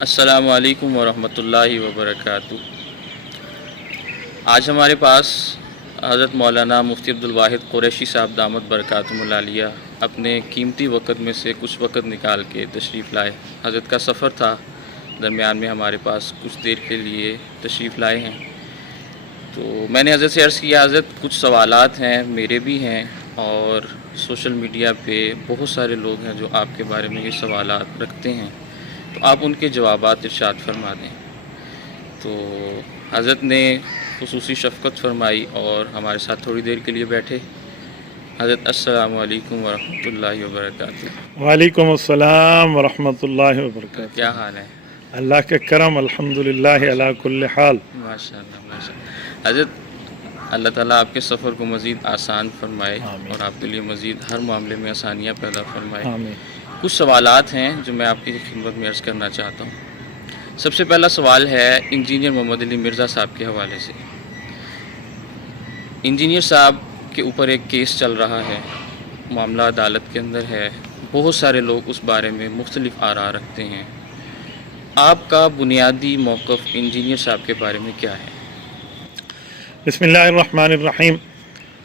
السلام علیکم ورحمۃ اللہ وبرکاتہ۔ آج ہمارے پاس حضرت مولانا مفتی عبدالواحد قریشی صاحب دامت برکاتہم العالیہ اپنے قیمتی وقت میں سے کچھ وقت نکال کے تشریف لائے۔ حضرت کا سفر تھا، درمیان میں ہمارے پاس کچھ دیر کے لیے تشریف لائے ہیں۔ تو میں نے حضرت سے عرض کیا، حضرت کچھ سوالات ہیں، میرے بھی ہیں، اور سوشل میڈیا پہ بہت سارے لوگ ہیں جو آپ کے بارے میں یہ سوالات رکھتے ہیں، تو آپ ان کے جوابات ارشاد فرما دیں۔ تو حضرت نے خصوصی شفقت فرمائی اور ہمارے ساتھ تھوڑی دیر کے لیے بیٹھے۔ حضرت السلام علیکم ورحمۃ اللہ وبرکاتہ۔ وعلیکم السلام ورحمۃ اللہ وبرکاتہ۔ کیا حال ہے؟ اللہ کے کرم، الحمدللہ علی کل حال۔ ماشاء اللہ ماشاء اللہ۔ حضرت اللہ تعالیٰ آپ کے سفر کو مزید آسان فرمائے آمین۔ اور آپ کے لیے مزید ہر معاملے میں آسانیاں پیدا فرمائے۔ آمین۔ کچھ سوالات ہیں جو میں آپ کی خدمت میں عرض کرنا چاہتا ہوں۔ سب سے پہلا سوال ہے انجینئر محمد علی مرزا صاحب کے حوالے سے۔ انجینئر صاحب کے اوپر ایک کیس چل رہا ہے، معاملہ عدالت کے اندر ہے، بہت سارے لوگ اس بارے میں مختلف آراء رکھتے ہیں۔ آپ کا بنیادی موقف انجینئر صاحب کے بارے میں کیا ہے؟ بسم اللہ الرحمن الرحیم۔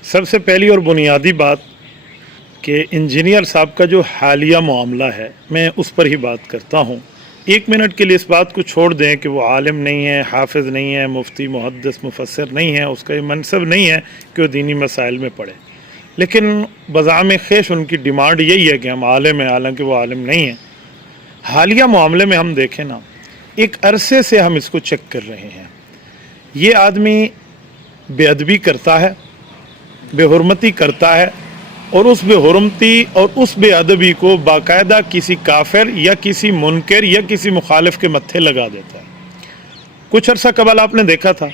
سب سے پہلی اور بنیادی بات کہ انجینئر صاحب کا جو حالیہ معاملہ ہے، میں اس پر ہی بات کرتا ہوں۔ ایک منٹ کے لیے اس بات کو چھوڑ دیں کہ وہ عالم نہیں ہے، حافظ نہیں ہے، مفتی محدث مفسر نہیں ہے، اس کا یہ منصب نہیں ہے کہ وہ دینی مسائل میں پڑھے، لیکن بزعم خیش ان کی ڈیمانڈ یہی ہے کہ ہم عالم ہیں، حالانکہ وہ عالم نہیں ہیں۔ حالیہ معاملے میں ہم دیکھیں نا، ایک عرصے سے ہم اس کو چیک کر رہے ہیں۔ یہ آدمی بے ادبی کرتا ہے، بے حرمتی کرتا ہے، اور اس بے حرمتی اور اس بے ادبی کو باقاعدہ کسی کافر یا کسی منکر یا کسی مخالف کے متھے لگا دیتا ہے۔ کچھ عرصہ قبل آپ نے دیکھا تھا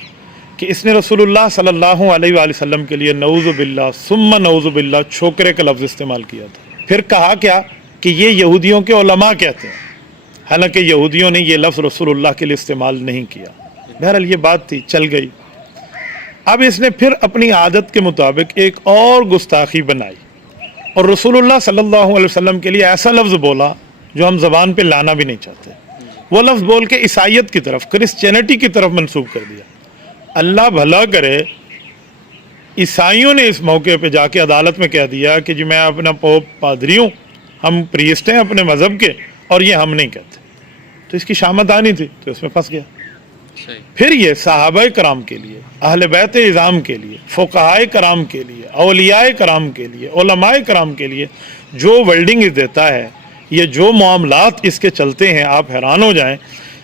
کہ اس نے رسول اللہ صلی اللہ علیہ وآلہ وسلم کے لیے نعوذ باللہ ثم نعوذ باللہ چھوکرے کا لفظ استعمال کیا تھا۔ پھر کہا کیا کہ یہ یہودیوں کے علماء کہتے ہیں، حالانکہ یہودیوں نے یہ لفظ رسول اللہ کے لیے استعمال نہیں کیا۔ بہرحال یہ بات تھی، چل گئی۔ اب اس نے پھر اپنی عادت کے مطابق ایک اور گستاخی بنائی اور رسول اللہ صلی اللہ علیہ وسلم کے لیے ایسا لفظ بولا جو ہم زبان پہ لانا بھی نہیں چاہتے۔ وہ لفظ بول کے عیسائیت کی طرف، کرسچینٹی کی طرف منسوب کر دیا۔ اللہ بھلا کرے، عیسائیوں نے اس موقع پہ جا کے عدالت میں کہہ دیا کہ جی میں اپنا پوپ پادری ہوں، ہم پریسٹ ہیں اپنے مذہب کے، اور یہ ہم نہیں کہتے۔ تو اس کی شامت آنی تھی، تو اس میں پھنس گیا۔ پھر یہ صحابہ کرام کے لیے، اہل بیت اعظام کے لیے، فقہائے کرام کے لیے، اولیاء کرام کے لیے، علماء کرام کے لیے جو ورلڈنگ دیتا ہے، یہ جو معاملات اس کے چلتے ہیں، آپ حیران ہو جائیں۔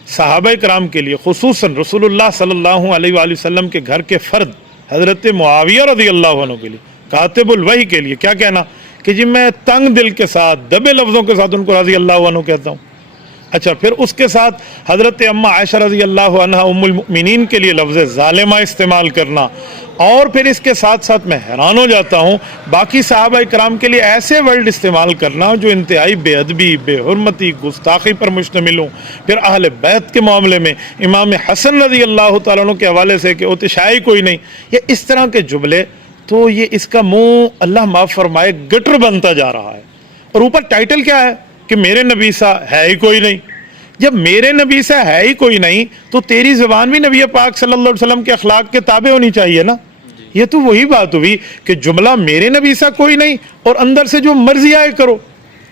صحابہ کرام کے لیے، خصوصاً رسول اللہ صلی اللہ علیہ وآلہ وسلم کے گھر کے فرد حضرت معاویہ رضی اللہ عنہ کے لیے، کاتب الوحی کے لیے کیا کہنا کہ جی میں تنگ دل کے ساتھ، دبے لفظوں کے ساتھ ان کو رضی اللہ عنہ کہتا ہوں۔ اچھا، پھر اس کے ساتھ حضرت اماں عائشہ رضی اللہ عنہ ام المؤمنین کے لیے لفظ ظالمہ استعمال کرنا، اور پھر اس کے ساتھ ساتھ میں حیران ہو جاتا ہوں باقی صحابہ کرام کے لیے ایسے ورڈ استعمال کرنا جو انتہائی بے ادبی، بے حرمتی، گستاخی پر مشتمل ہوں۔ پھر اہل بیت کے معاملے میں امام حسن رضی اللہ تعالیٰ عنہ کے حوالے سے کہ اتشائی کوئی نہیں، یہ اس طرح کے جملے، تو یہ اس کا منہ اللہ معاف فرمائے گٹر بنتا جا رہا ہے۔ اور اوپر ٹائٹل کیا ہے کہ میرے نبی سا ہے ہی کوئی نہیں۔ جب میرے نبی سا ہے ہی کوئی نہیں تو تیری زبان بھی نبی پاک صلی اللہ علیہ وسلم کے اخلاق کے تابع ہونی چاہیے نا۔ یہ تو وہی بات ہوئی کہ جملہ میرے نبی سا کوئی نہیں اور اندر سے جو مرضی آئے کرو۔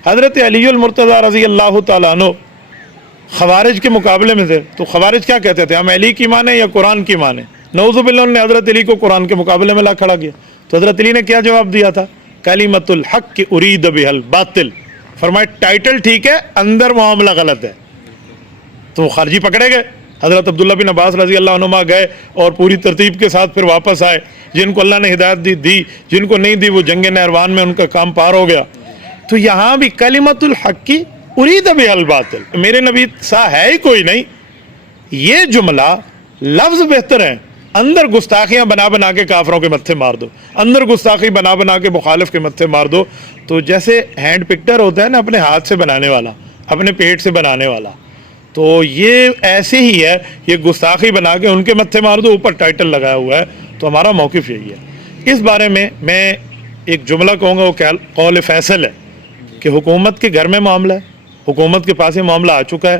حضرت علی المرتضیٰ رضی اللہ تعالیٰ عنہ خوارج کے مقابلے میں تھے، تو خوارج کیا کہتے تھے؟ ہم علی کی مانیں یا قرآن کی مانیں؟ نعوذ باللہ انہوں نے حضرت علی کو قرآن کے مقابلے میں لا کھڑا کیا۔ تو حضرت علی نے کیا جواب دیا تھا؟ کلمۃ الحق ارید بہا الباطل۔ فرمائے ٹائٹل ٹھیک ہے، اندر معاملہ غلط ہے۔ تو خارجی پکڑے گئے۔ حضرت عبداللہ بن عباس رضی اللہ عنہما گئے اور پوری ترتیب کے ساتھ پھر واپس آئے۔ جن کو اللہ نے ہدایت دی، جن کو نہیں دی وہ جنگ نہروان میں ان کا کام پار ہو گیا۔ تو یہاں بھی کلمۃ الحق کی ارید بہا الباطل، میرے نبی سا ہے ہی کوئی نہیں، یہ جملہ لفظ بہتر ہے، اندر گستاخیاں بنا بنا کے کافروں کے متھے مار دو، اندر گستاخی بنا بنا کے مخالف کے متھے مار دو۔ تو جیسے ہینڈ پکٹر ہوتا ہے نا، اپنے ہاتھ سے بنانے والا، اپنے پیٹ سے بنانے والا، تو یہ ایسے ہی ہے، یہ گستاخی بنا کے ان کے متھے مار دو، اوپر ٹائٹل لگایا ہوا ہے۔ تو ہمارا موقف یہی ہے۔ اس بارے میں ایک جملہ کہوں گا، وہ قول فیصل ہے کہ حکومت کے گھر میں معاملہ ہے، حکومت کے پاس یہ معاملہ آ چکا ہے،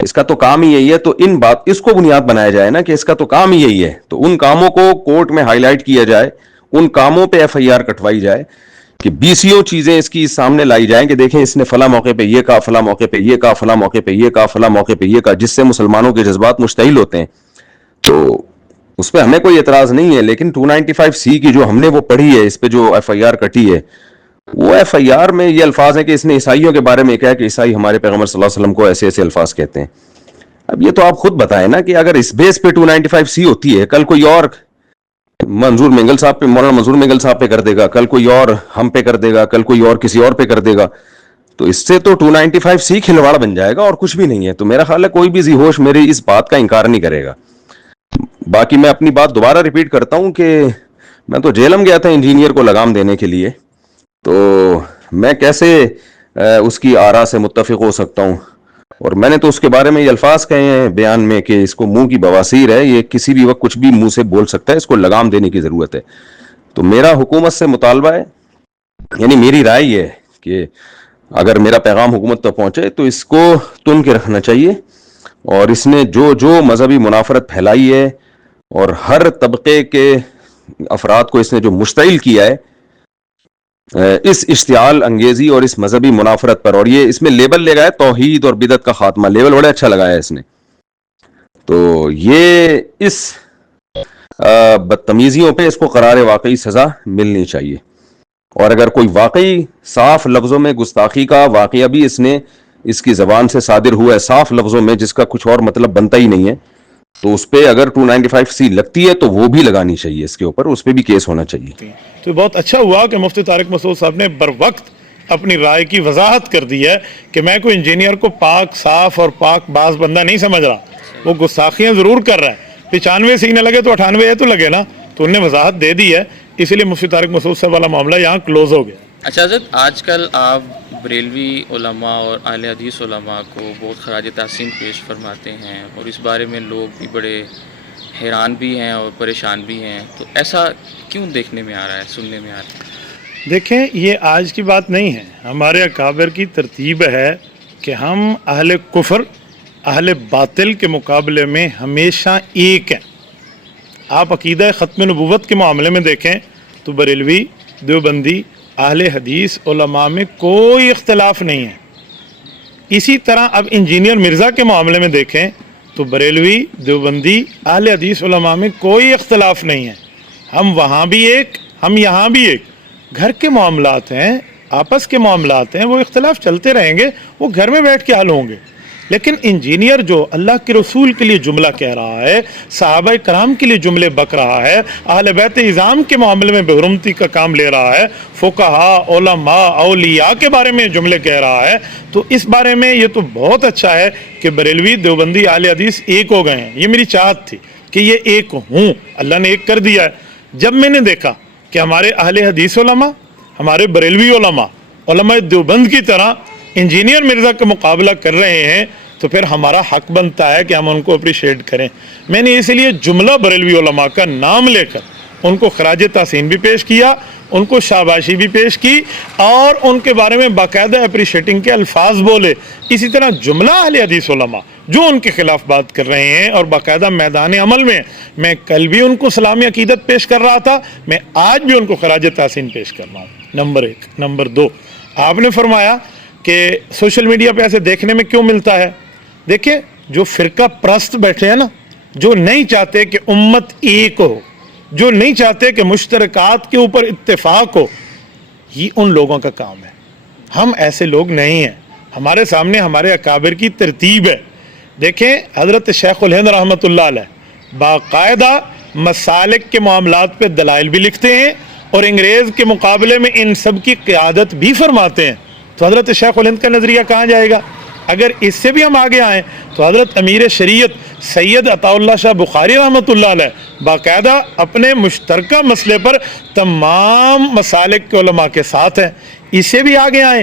اس کا تو کام ہی یہی ہے, تو ان بات اس کو بنیاد بنایا جائے نا کہ اس کا تو کام ہی یہی ہے, تو ان کاموں کو کورٹ میں ہائی لائٹ کیا جائے, ان کاموں پہ ایف آئی آر کٹوائی جائے کہ 20 چیزیں اس کی سامنے لائی جائیں کہ دیکھیں اس نے فلاں موقع پہ یہ کہا, فلاں موقع پہ یہ کہا, فلاں موقع پہ یہ کہا, فلاں موقع پہ یہ کہا, جس سے مسلمانوں کے جذبات مشتعل ہوتے ہیں. تو اس پہ ہمیں کوئی اعتراض نہیں ہے, لیکن 295C کی جو ہم نے وہ پڑھی ہے, اس پہ جو ایف آئی آر کٹی ہے, وہ ایف آئی آر میں یہ الفاظ ہیں کہ اس نے عیسائیوں کے بارے میں کہا کہ عیسائی ہمارے پیغمبر صلی اللہ علیہ وسلم کو ایسے ایسے الفاظ کہتے ہیں. اب یہ تو آپ خود بتائیں نا کہ اگر اس بیس پہ 295C ہوتی ہے, کل کوئی اور منظور منگل صاحب پہ, مولانا منظور منگل صاحب پہ کر دے گا, کل کوئی اور ہم پہ کر دے گا, کل کوئی اور کسی اور پہ کر دے گا, تو اس سے تو 295C کھلواڑ بن جائے گا اور کچھ بھی نہیں ہے. تو میرا خیال ہے کوئی بھی ذی ہوش میری اس بات کا انکار نہیں کرے گا. باقی میں اپنی بات دوبارہ ریپیٹ کرتا ہوں کہ میں تو جیلم گیا تھا انجینئر کو لگام دینے کے لیے, تو میں کیسے اس کی آرا سے متفق ہو سکتا ہوں, اور میں نے تو اس کے بارے میں یہ الفاظ کہے ہیں بیان میں کہ اس کو منہ کی بواسیر ہے, یہ کسی بھی وقت کچھ بھی منہ سے بول سکتا ہے, اس کو لگام دینے کی ضرورت ہے. تو میرا حکومت سے مطالبہ ہے, یعنی میری رائے یہ ہے کہ اگر میرا پیغام حکومت تک پہنچے تو اس کو تن کے رکھنا چاہیے, اور اس نے جو مذہبی منافرت پھیلائی ہے اور ہر طبقے کے افراد کو اس نے جو مشتعل کیا ہے اس اشتعال انگیزی اور اس مذہبی منافرت پر, اور یہ اس میں لیبل لے گا ہے توحید اور بدعت کا خاتمہ, لیبل بڑا اچھا لگایا ہے اس نے. تو یہ اس بدتمیزیوں پہ اس کو قرار واقعی سزا ملنی چاہیے, اور اگر کوئی واقعی صاف لفظوں میں گستاخی کا واقعہ بھی اس کی زبان سے صادر ہوا ہے صاف لفظوں میں, جس کا کچھ اور مطلب بنتا ہی نہیں ہے, تو اس پہ اگر 295C لگتی ہے تو وہ بھی لگانی چاہیے, اس کے اوپر اس پہ بھی کیس ہونا چاہیے. تو بہت اچھا ہوا کہ مفتی طارق مسعود صاحب نے بر وقت اپنی رائے کی وضاحت کر دی ہے کہ میں کوئی انجینئر کو پاک صاف اور پاک باز بندہ نہیں سمجھ رہا, وہ گستاخیاں ضرور کر رہا ہے, 95 سینے لگے تو 98 ہے تو لگے نا, تو انہوں نے وضاحت دے دی ہے, اسی لیے مفتی طارق مسعود صاحب والا معاملہ یہاں کلوز ہو گیا. اچھا حضرت, آج کل آپ بریلوی علماء اور اہل حدیث علماء کو بہت خراج تحسین پیش فرماتے ہیں, اور اس بارے میں لوگ بھی بڑے حیران بھی ہیں اور پریشان بھی ہیں, تو ایسا کیوں دیکھنے میں آ رہا ہے, سننے میں آ رہا ہے؟ دیکھیں, یہ آج کی بات نہیں ہے, ہمارے اکابر کی ترتیب ہے کہ ہم اہل کفر اہل باطل کے مقابلے میں ہمیشہ ایک ہیں. آپ عقیدہ ختم نبوت کے معاملے میں دیکھیں تو بریلوی, دیوبندی, اہل حدیث علماء میں کوئی اختلاف نہیں ہے. اسی طرح اب انجینئر مرزا کے معاملے میں دیکھیں تو بریلوی, دیوبندی, اہل حدیث علماء میں کوئی اختلاف نہیں ہے. ہم وہاں بھی ایک, ہم یہاں بھی ایک. گھر کے معاملات ہیں, آپس کے معاملات ہیں, وہ اختلاف چلتے رہیں گے, وہ گھر میں بیٹھ کے حل ہوں گے. لیکن انجینئر جو اللہ کے رسول کے لیے جملہ کہہ رہا ہے, صحابہ کرام کے لیے جملے بک رہا ہے, اہل بیت اعظام کے معاملے میں بے حرمتی کا کام لے رہا ہے, فقہاء, علماء, اولیاء کے بارے میں جملے کہہ رہا ہے, تو اس بارے میں یہ تو بہت اچھا ہے کہ بریلوی, دیوبندی, اہل حدیث ایک ہو گئے ہیں. یہ میری چاہت تھی کہ یہ ایک ہوں, اللہ نے ایک کر دیا ہے. جب میں نے دیکھا کہ ہمارے اہل حدیث علماء, ہمارے بریلوی علماء, علماء دیوبند کی طرح انجینئر مرزا کا مقابلہ کر رہے ہیں, تو پھر ہمارا حق بنتا ہے کہ ہم ان کو اپریشیٹ کریں. میں نے اس لیے جملہ بریلوی علماء کا نام لے کر ان کو خراج تحسین بھی پیش کیا, ان کو شاباشی بھی پیش کی, اور ان کے بارے میں باقاعدہ اپریشیٹنگ کے الفاظ بولے. اسی طرح جملہ اہل حدیث علماء جو ان کے خلاف بات کر رہے ہیں اور باقاعدہ میدان عمل میں, میں کل بھی ان کو سلامی عقیدت پیش کر رہا تھا, میں آج بھی ان کو خراج تحسین پیش کر رہا ہوں. نمبر 1. نمبر 2, آپ نے فرمایا کہ سوشل میڈیا پہ ایسے دیکھنے میں کیوں ملتا ہے. دیکھیں, جو فرقہ پرست بیٹھے ہیں نا, جو نہیں چاہتے کہ امت ایک ہو, جو نہیں چاہتے کہ مشترکات کے اوپر اتفاق ہو, یہ ان لوگوں کا کام ہے. ہم ایسے لوگ نہیں ہیں. ہمارے سامنے ہمارے اکابر کی ترتیب ہے. دیکھیں, حضرت شیخ الہند رحمۃ اللہ علیہ باقاعدہ مسالک کے معاملات پہ دلائل بھی لکھتے ہیں, اور انگریز کے مقابلے میں ان سب کی قیادت بھی فرماتے ہیں. تو حضرت شیخ الہند کا نظریہ کہاں جائے گا؟ اگر اس سے بھی ہم آگے آئیں تو حضرت امیر شریعت سید عطا اللہ شاہ بخاری رحمۃ اللہ علیہ باقاعدہ اپنے مشترکہ مسئلے پر تمام مسالک کے علماء کے ساتھ ہیں. اس سے بھی آگے آئیں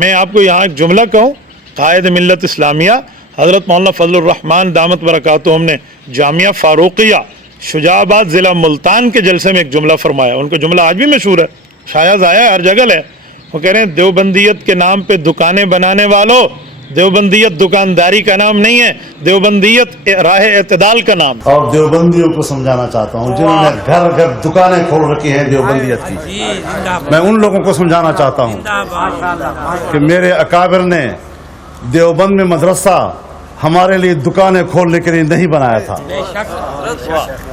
میں آپ کو یہاں ایک جملہ کہوں، قائد ملت اسلامیہ حضرت مولانا فضل الرحمان دامت برکاتہم نے جامعہ فاروقیہ شجاع آباد ضلع ملتان کے جلسے میں ایک جملہ فرمایا، ان کا جملہ آج بھی مشہور ہے، شاید آیا ہے، ہر جگہ ہے۔ وہ کہہ رہے ہیں دیوبندیت کے نام پہ دکانیں بنانے والوں، دیوبندیت دکانداری کا نام نہیں ہے، دیوبندیت راہ اعتدال کا نام ہے۔ اور دیوبندیوں کو سمجھانا چاہتا ہوں جنہوں نے گھر گھر دکانیں کھول رکھی ہیں دیوبندیت کی، میں ان لوگوں کو سمجھانا چاہتا ہوں کہ میرے اکابر نے دیوبند میں مدرسہ ہمارے لیے دکانیں کھولنے کے لیے نہیں بنایا تھا،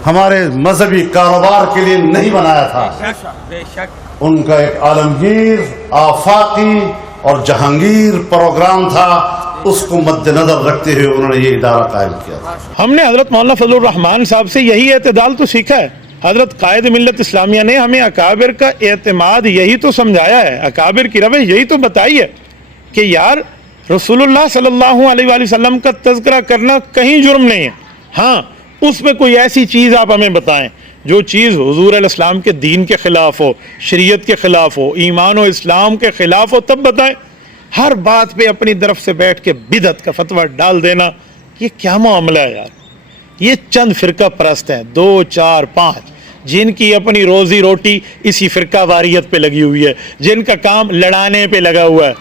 ہمارے مذہبی کاروبار کے لیے نہیں بنایا تھا، ان کا ایک عالمگیر آفاقی اور جہانگیر پروگرام تھا، اس کو مد نظر رکھتے ہوئے انہوں نے یہ ادارہ قائم کیا تھا۔ ہم نے حضرت مولانا فضل الرحمان صاحب سے یہی اعتدال تو سیکھا ہے۔ حضرت قائد ملت اسلامیہ نے ہمیں اکابر کا اعتماد یہی تو سمجھایا ہے، اکابر کی روش یہی تو بتائی ہے کہ یار رسول اللہ صلی اللہ علیہ وآلہ وسلم کا تذکرہ کرنا کہیں جرم نہیں ہے، ہاں اس میں کوئی ایسی چیز آپ ہمیں بتائیں جو چیز حضور علیہ السلام کے دین کے خلاف ہو، شریعت کے خلاف ہو، ایمان و اسلام کے خلاف ہو، تب بتائیں۔ ہر بات پہ اپنی طرف سے بیٹھ کے بدعت کا فتویٰ ڈال دینا، یہ کیا معاملہ ہے یار؟ یہ چند فرقہ پرست ہیں، 2 4 5 جن کی اپنی روزی روٹی اسی فرقہ واریت پہ لگی ہوئی ہے، جن کا کام لڑانے پہ لگا ہوا ہے۔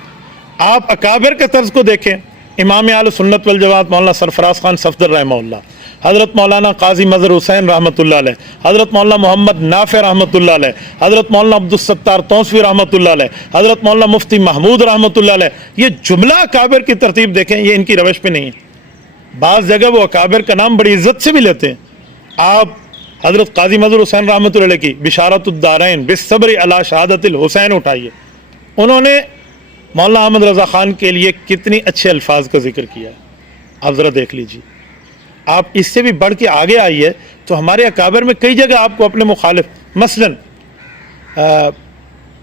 آپ اکابر کے طرز کو دیکھیں، امام اہل سنت والجماعت مولانا سرفراز خان صفدر رحمہ اللہ، حضرت مولانا قاضی مظہر حسین رحمۃ اللہ علیہ، حضرت مولانا محمد نافع رحمۃ اللہ علیہ، حضرت مولانا عبدالستار توسوی رحمۃ اللہ علیہ، حضرت مولانا مفتی محمود رحمۃ اللہ علیہ، یہ جملہ اکابر کی ترتیب دیکھیں، یہ ان کی روش پہ نہیں ہے۔ بعض جگہ وہ اکابر کا نام بڑی عزت سے بھی لیتے ہیں۔ آپ حضرت قاضی مظہر حسین رحمۃ اللہ علیہ کی بشارت الدارین بالصبر علی شہادت الحسین اٹھائیے، انہوں نے مولانا احمد رضا خان کے لیے کتنی اچھے الفاظ کا ذکر کیا ہے، آپ ذرا دیکھ لیجیے۔ آپ اس سے بھی بڑھ کے آگے آئیے تو ہمارے اکابر میں کئی جگہ آپ کو اپنے مخالف، مثلا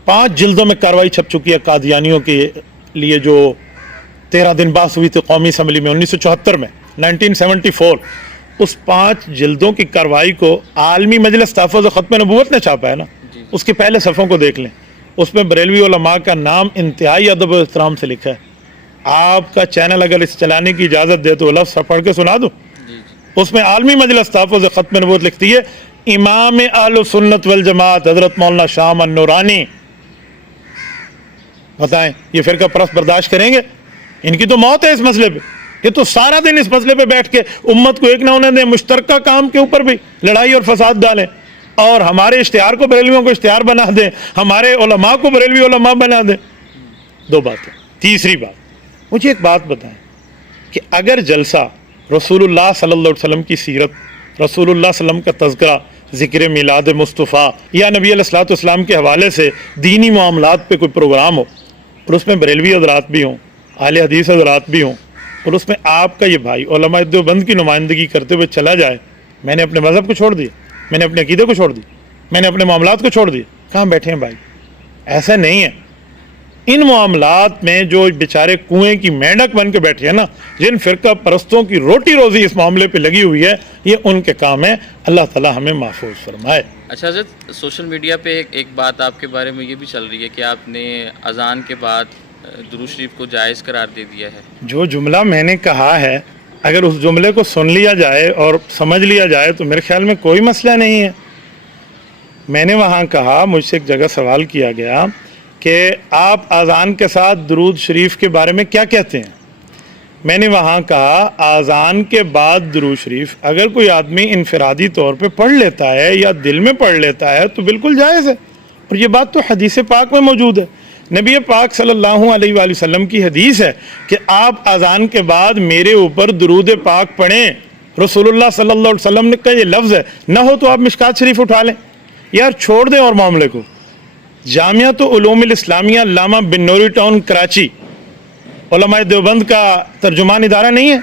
5 جلدوں میں کاروائی چھپ چکی ہے قادیانیوں کے لیے جو 13 دن بعد ہوئی تھی قومی اسمبلی میں 1974 میں 1974، اس 5 جلدوں کی کاروائی کو عالمی مجلس تحفظ و ختم نبوت نے چھاپا ہے نا، اس کے پہلے صفحوں کو دیکھ لیں، اس میں بریلوی علماء کا نام انتہائی ادب و احترام سے لکھا ہے۔ آپ کا چینل اگر اس چلانے کی اجازت دے تو لفظ پڑھ کے سنا دوں، اس میں عالمی مجلس تحفظ ختم نبوت لکھتی ہے امام اہل سنت والجماعت حضرت مولانا شام النورانی۔ بتائیں یہ فرقہ پرست برداشت کریں گے؟ ان کی تو موت ہے اس مسئلے پہ، یہ تو سارا دن اس مسئلے پہ بیٹھ کے امت کو ایک نہ ہونے دیں، مشترکہ کام کے اوپر بھی لڑائی اور فساد ڈالیں، اور ہمارے اشتہار کو بریلویوں کو اشتہار بنا دیں، ہمارے علماء کو بریلوی علماء بنا دیں۔ 2 باتیں۔ تیسری بات، مجھے ایک بات بتائیں کہ اگر جلسہ رسول اللہ صلی اللہ علیہ وسلم کی سیرت، رسول اللہ صلی اللہ علیہ وسلم کا تذکرہ، ذکر میلاد مصطفیٰ یا نبی علیہ الصلوۃ والسلام کے حوالے سے دینی معاملات پہ کوئی پروگرام ہو، اور اس میں بریلوی حضرات بھی ہوں، اہل حدیث حضرات بھی ہوں، اور اس میں آپ کا یہ بھائی علماء دیوبند کی نمائندگی کرتے ہوئے چلا جائے، میں نے اپنے مذہب کو چھوڑ دیا، میں نے اپنے عقیدے کو چھوڑ دیا، میں نے اپنے معاملات کو چھوڑ دیا، کہاں بیٹھے ہیں بھائی؟ ایسا نہیں ہے۔ ان معاملات میں جو بیچارے کنویں کی مینڈک بن کے بیٹھے ہیں نا، جن فرقہ پرستوں کی روٹی روزی اس معاملے پہ لگی ہوئی ہے، یہ ان کے کام ہے، اللہ تعالی ہمیں محفوظ فرمائے۔ اچھا حضرت، سوشل میڈیا پہ ایک بات آپ کے بارے میں یہ بھی چل رہی ہے کہ آپ نے اذان کے بعد درود شریف کو جائز قرار دے دیا ہے۔ جو جملہ میں نے کہا ہے، اگر اس جملے کو سن لیا جائے اور سمجھ لیا جائے تو میرے خیال میں کوئی مسئلہ نہیں ہے۔ میں نے وہاں کہا، مجھ سے ایک جگہ سوال کیا گیا کہ آپ اذان کے ساتھ درود شریف کے بارے میں کیا کہتے ہیں؟ میں نے وہاں کہا اذان کے بعد درود شریف اگر کوئی آدمی انفرادی طور پہ پڑھ لیتا ہے یا دل میں پڑھ لیتا ہے تو بالکل جائز ہے، اور یہ بات تو حدیث پاک میں موجود ہے۔ نبی پاک صلی اللہ علیہ وآلہ وسلم کی حدیث ہے کہ آپ اذان کے بعد میرے اوپر درود پاک پڑھیں، رسول اللہ صلی اللہ علیہ وسلم نے کہا یہ لفظ ہے، نہ ہو تو آپ مشکات شریف اٹھا لیں۔ یار چھوڑ دیں اور معاملے کو۔ جامعۃ علوم الاسلامیہ علامہ بن نوری ٹاؤن کراچی علماء دیوبند کا ترجمان ادارہ نہیں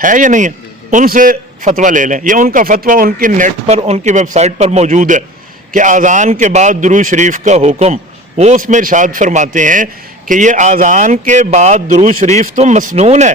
ہے یا نہیں ہے؟ ان سے فتویٰ لے لیں، یا ان کا فتویٰ ان کے نیٹ پر، ان کی ویب سائٹ پر موجود ہے کہ اذان کے بعد درود شریف کا حکم، وہ اس میں ارشاد فرماتے ہیں کہ یہ اذان کے بعد درود شریف تو مسنون ہے،